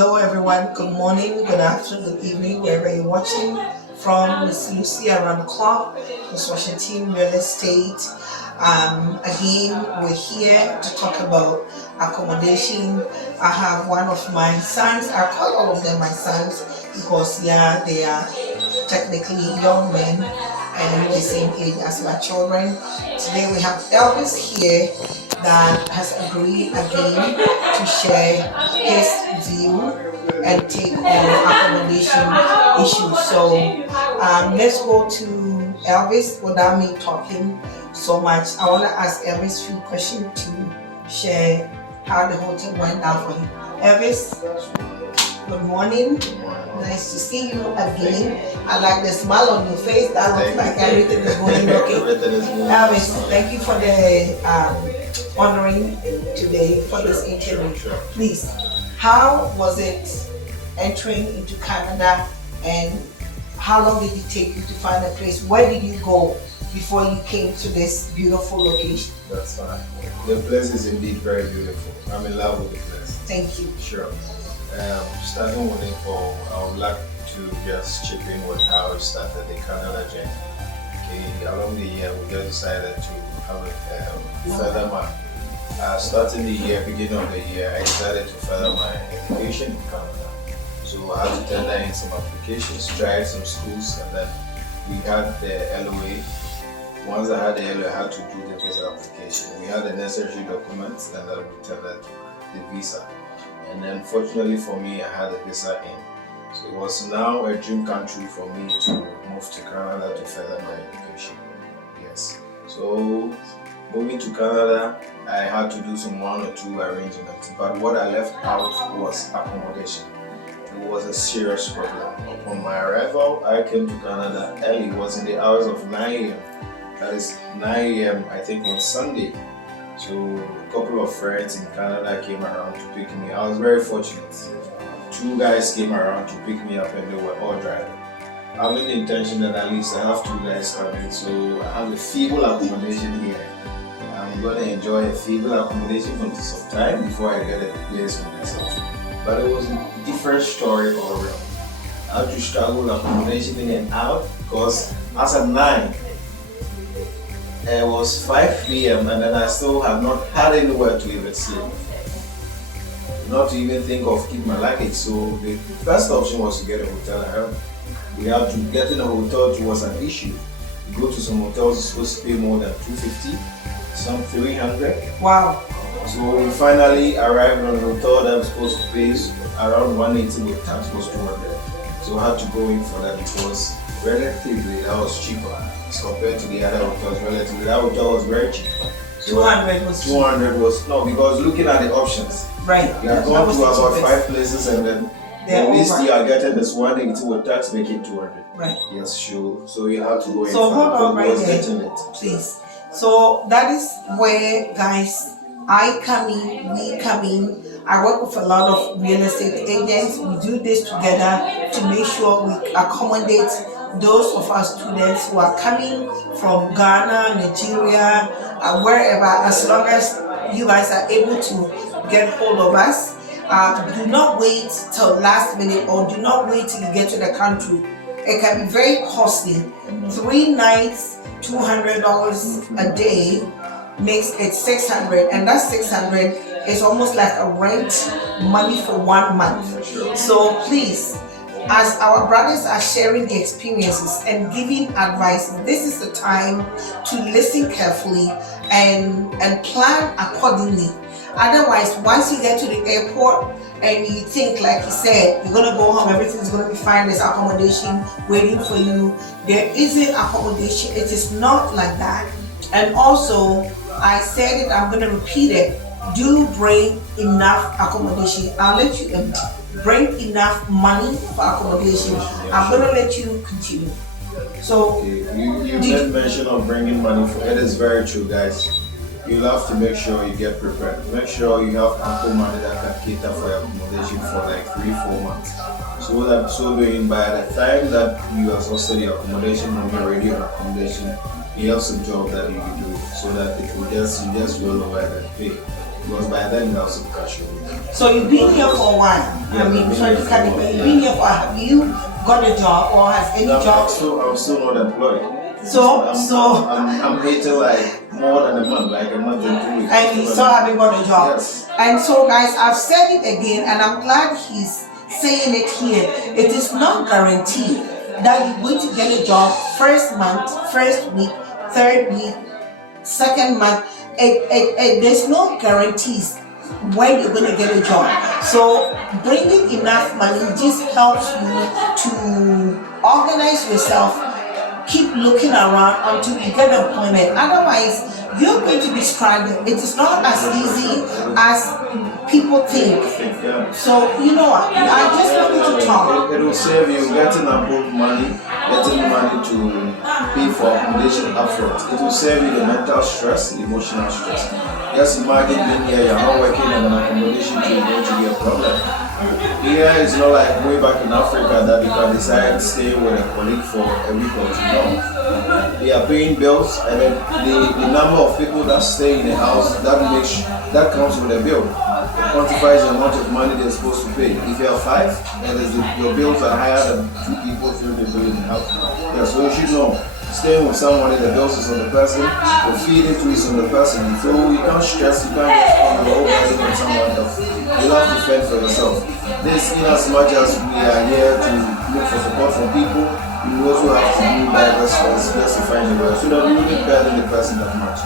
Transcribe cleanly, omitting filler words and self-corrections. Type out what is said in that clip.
Hello everyone, good morning, good afternoon, good evening, wherever you're watching from. Miss Lucy around the clock, Miss Washington Real Estate. Again, we're here to talk about accommodation. I have one of my sons, I call all of them my sons because yeah, they are technically young men and the same age as my children. Today we have Elvis here that has agreed again to share his view and take on accommodation issues. So let's go to Elvis without me talking so much. I want to ask Elvis a few questions to share how the whole thing went down for him. Elvis, good morning. Nice to see you again. I like the smile on your face. That looks like everything is going okay. Elvis, thank you for the honoring today for this interview. Please, how was it entering into Canada, and how long did it take you to find a place? Where did you go before you came to this beautiful location? That's fine. The place is indeed very beautiful. I'm in love with the place. Thank you. Sure. Starting with info, I would like to just chip in with how it started the Canada journey. Okay, along the year, we just decided to have a further my starting the year, beginning of the year, I decided to further my education in Canada. So I had to tender in some applications, try some schools, and then we had the LOA. Once I had the LOA, I had to do the visa application. We had the necessary documents, and then we tendered the visa. And then fortunately for me, I had a visa in. So it was now a dream country for me to move to Canada to further my education. Yes. So moving to Canada, I had to do some one or two arrangements. But what I left out was accommodation. It was a serious problem. Upon my arrival, I came to Canada early. It was in the hours of 9 a.m. That is 9 a.m. I think on Sunday. So a couple of friends in Canada came around to pick me. I was very fortunate. Two guys came around to pick me up and they were all driving. Having the intention that at least I have two guys coming, so I have a feeble accommodation here. I'm going to enjoy a feeble accommodation for some time before I get a place for myself. But it was a different story all around. I had to struggle accommodation in and out because as at 9, it was 5 p.m. and then I still had not had anywhere to even sleep. Not to even think of keep my luggage. So the first option was to get a hotel at home. We had to get in a hotel, it was an issue. You go to some hotels, you're supposed to pay more than $250, some $300. Wow. So we finally arrived on a hotel that was supposed to pay around $180 with tax was $200. So I had to go in for that because relatively that was cheaper as compared to the other hotels. Relatively that hotel was very cheap. So 200 was 200 was no, because looking at the options. Right. You are going to about 5 places and then at least you are getting this 180 with tax making 200. Right. Yes, sure. So you have to go in. So hold on right there, it. please. So that is where, guys, I come in, we come in. I work with a lot of real estate agents. We do this together to make sure we accommodate those of our students who are coming from Ghana, Nigeria, wherever, as long as you guys are able to get hold of us. Do not wait till last minute, or do not wait till you get to the country. It can be very costly. 3 nights, $200 a day makes it $600, and that $600 is almost like a rent money for 1 month. So please, as our brothers are sharing the experiences and giving advice, this is the time to listen carefully and plan accordingly. Otherwise, once you get to the airport and you think, like you said, you're gonna go home, everything's gonna be fine, there's accommodation waiting for you. There isn't accommodation. It is not like that. And also, I said it, I'm gonna repeat it. Do bring enough accommodation. I'll let you bring enough money for accommodation. I'm gonna let you continue. So you did mention of bringing money for it. Is very true, guys. You'll have to make sure you get prepared. Make sure you have ample money that can cater for your accommodation for like 3-4 months. So doing, by the time that you exhausted your accommodation and you're ready on accommodation, you have some job that you can do so that it will you just roll over and pay. Because by then I was cash you. So you've been here for a while. Yeah, I mean, I've been sorry here to cut it, for a but while, you've been here for. Have you got a job or has any job? I'm still not employed. So I'm waiting like more than a month, like a month and 2 weeks. and you still haven't got a job. Yes. And so, guys, I've said it again, and I'm glad he's saying it here. It is not guaranteed that you're going to get a job first month, first week, third week, second month. There's no guarantees when you're going to get a job. So bringing enough money just helps you to organize yourself, keep looking around until you get employment. Otherwise, you're going to be stranded. It is not as easy as people think. Yeah. So, you know what? I just wanted to talk. It will save you getting above money, getting money to pay for accommodation upfront. It will save you the mental stress, the emotional stress. Just imagine being here, you're not working and an accommodation to going to be a problem. Here it's not like way back in Africa that you can decide to stay with a colleague for a week or two. No. They are paying bills, and then the number of people that stay in the house that comes with a bill. It quantifies the amount of money they're supposed to pay. If you have 5, and your bills are higher than 2 people through the bill in the house. Yeah, so you should know. Staying with someone, the bills is on the person, the feeding to is on the person. So you can't stress, you can't just your whole body on someone else. You have to fend for yourself. This, in as much as we are here to look for support from people, you also have to do diverse steps just to find the way so that you wouldn't burden the person that much.